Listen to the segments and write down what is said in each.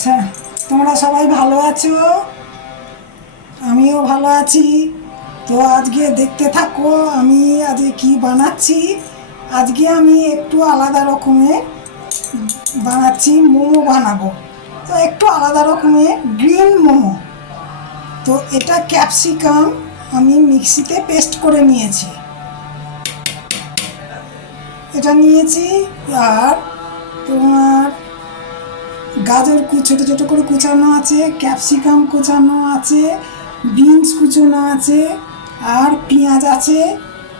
আচ্ছা, তোমরা সবাই ভালো আছো? আমিও ভালো আছি। তো আজকে দেখতে থাকো আমি আজকে কি বানাচ্ছি। আজকে আমি একটু আলাদা রকমের বানাচ্ছি, মোমো বানাবো। তো একটু আলাদা রকমের গ্রিন মোমো। তো এটা ক্যাপসিকাম আমি মিক্সিতে পেস্ট করে নিয়েছি, এটা নিয়েছি। আর তোমার গাজর ছোটো ছোটো করে কুচানো আছে, ক্যাপসিকাম কুচানো আছে, বিনস কুচানো আছে, আর পেঁয়াজ আছে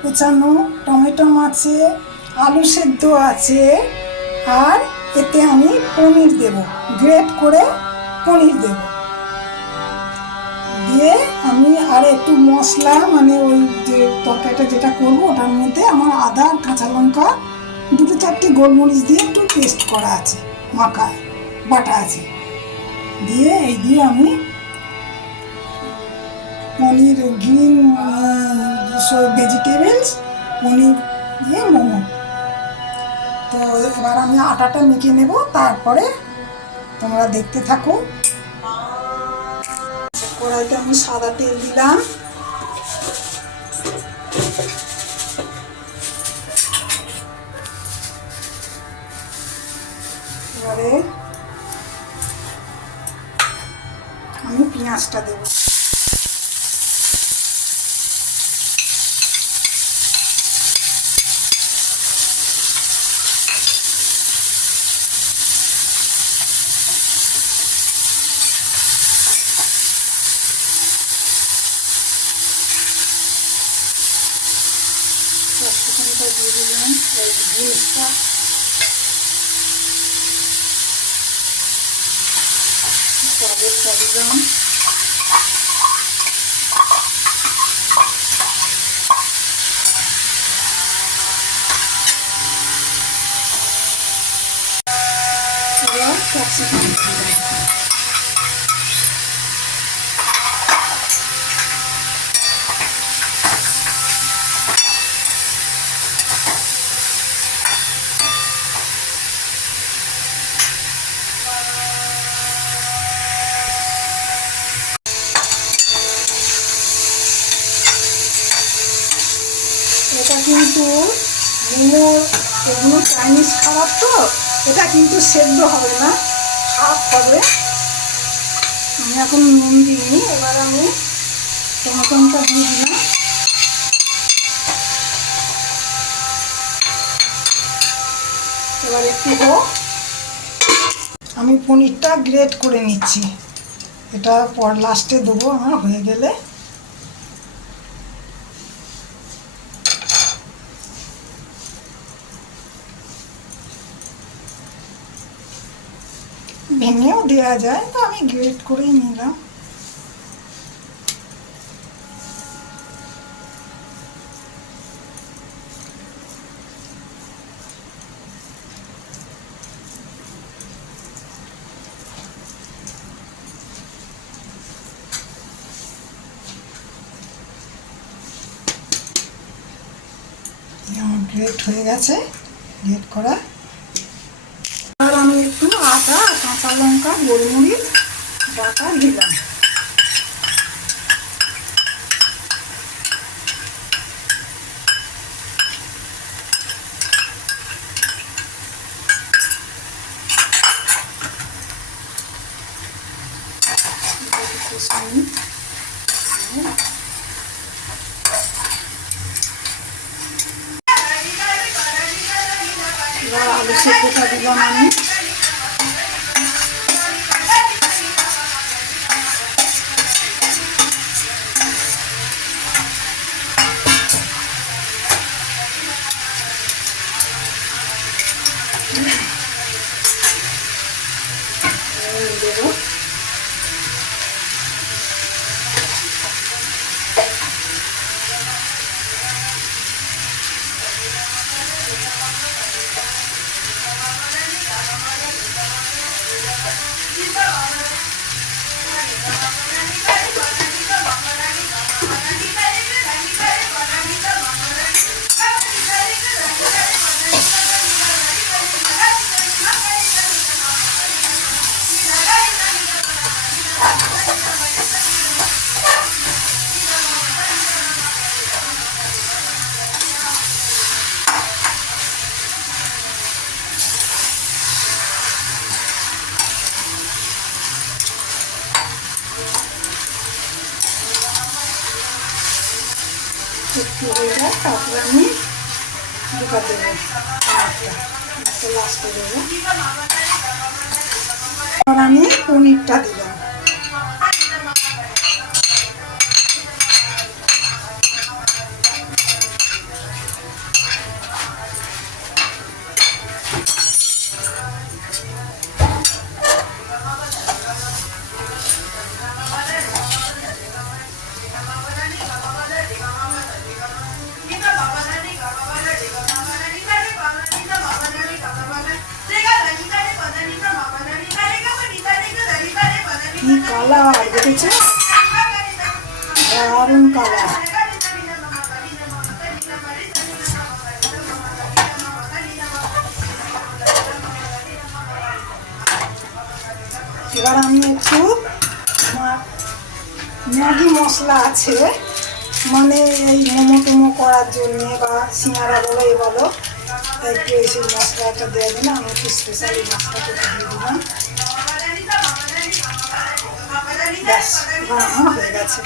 কুচানো, টমেটো আছে, আলু সেদ্ধ আছে। আর এতে আমি পনির দেব, গ্রেট করে পনির দেব। দিয়ে আমি আর একটু মশলা, মানে ওই যে তরকারিটা যেটা করবো ওটার মধ্যে আমার আদা আর কাঁচা লঙ্কা, দুটো চারটে গোলমরিচ দিয়ে একটু পেস্ট করা আছে, মাখা বাটা আছে। দিয়ে এই দিয়ে আমি পনির, গ্রিন ভেজিটেবলস, পনির দিয়ে মোমো। তো এবার আমি আটাটা মেখে নেব, তারপরে তোমরা দেখতে থাকো। কড়াইতে আমি সাদা তেল দিলাম, এবারে আমি পেঁয়াজটা দেবো। ক্যাপসিকামটা দিয়ে দিলাম, এই জিনিসটা গাজরটা দিলাম, এবার ক্যাপসিকাম দিলাম। এটা কিন্তু মোমো, এগুলো চাইনিজ খাবার, তো এটা কিন্তু সেদ্ধ হবে না, হাফ হবে। আমি এখন নুন দিইনি, এবার আমি টমেটোটা দিয়ে দিলাম। এবার একটু হোক, আমি পনিরটা গ্রেট করে নিচ্ছি, এটা পর লাস্টে দেবো আমার হয়ে গেলে। ভেঙেও দেওয়া যায়, তো আমি গ্রেট করেই নিলাম। আমার গ্রেট হয়ে গেছে, গ্রেট করা। আর আমি একটু আদা, কাঁচা লঙ্কা, গোলমরিচ বাটা দিলাম। এবার আলু সেদ্ধটা দিলাম আমি। দেবো একটু হয়ে যায় তারপরে আমি ঢুকা দেবো, লাস্টে দেবো। এবার আমি পনিরটা দিলাম। কি কালার দেখেছো, দারুণ কালার। এবার আমি একটু আমার ম্যাগি মশলা আছে, মানে এই মোমো টোমো করার জন্যে বা সিঙ্গারা বলো এ বলো, একটু এই মশলাটা দেওয়া দিলাম। আমি একটু স্পেশালি মশলাটা দিয়ে দিলাম। ব্যাস, এবার আমার হয়ে গেছে।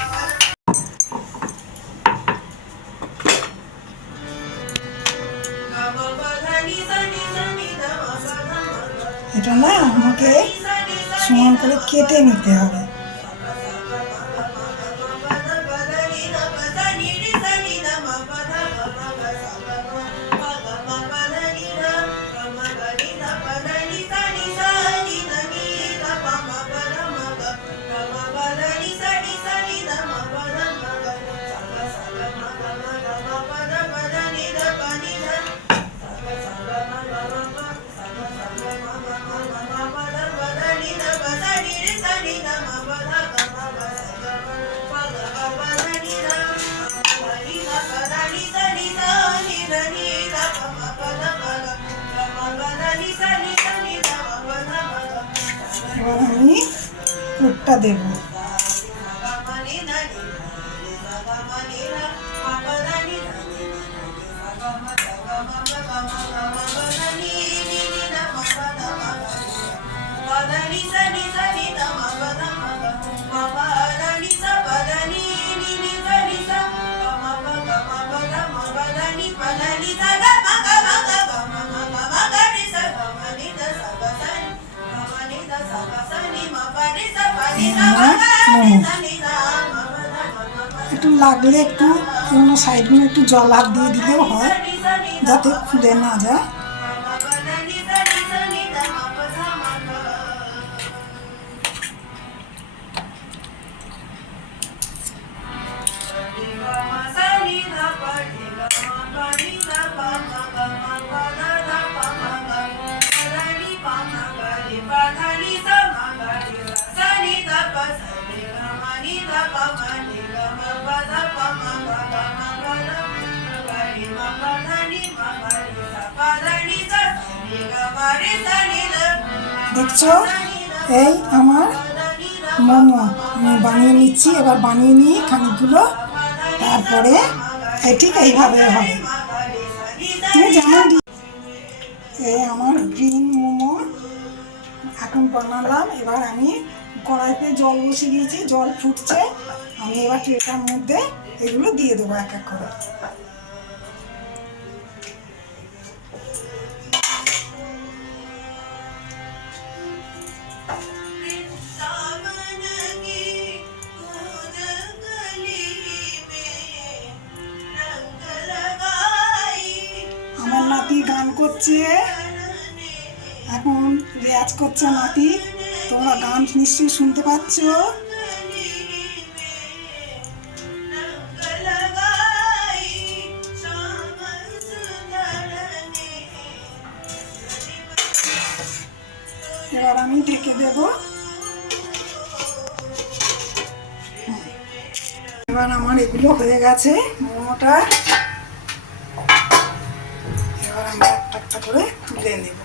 এটা না আমাকে সমান করে কেটে নিতে হবে। এবার আমি পুরটা দেবো। একটু লাগলে একটু কোনো সাইডগুলো একটু জল হাত দিয়ে দিলেও হয়, যাতে খুলে না যায়। দেখছো, এই আমার মোমো আমি বানিয়ে নিচ্ছি। এবার বানিয়ে নিই খানিকগুলো, তারপরে ঠিক এইভাবে হবে। তুমি যেমন এই আমার গ্রিন মোমো এখন বানালাম। এবার আমি কড়াইতে জল বসিয়ে দিয়েছি, জল ফুটছে। আমি এবার ট্রেটার মধ্যে এগুলো দিয়ে দেবো এক এক করে। আমার নাতি গান করছে, এখন রেয়াজ করছে নাতি। তোমরা গান নিশ্চয়ই শুনতে পাচ্ছ। এবার আমি ঢেকে দেব। এবার আমার এগুলো হয়ে গেছে মোমোটা। এবার আমরা একটা একটা করে তুলে নেব।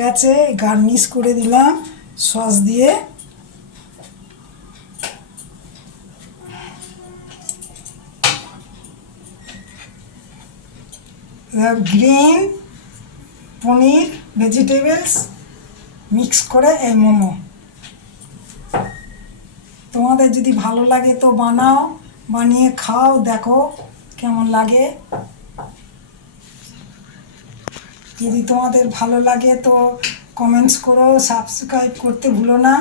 গেছে, গার্নিশ করে দিলাম সস দিয়ে। গ্রিন পনির ভেজিটেবলস মিক্স করে এই মোমো। তোমাদের যদি ভালো লাগে তো বানাও, বানিয়ে খাও, দেখো কেমন লাগে। যদি তোমাদের ভালো লাগে তো কমেন্টস করো, সাবস্ক্রাইব করতে ভুলো না।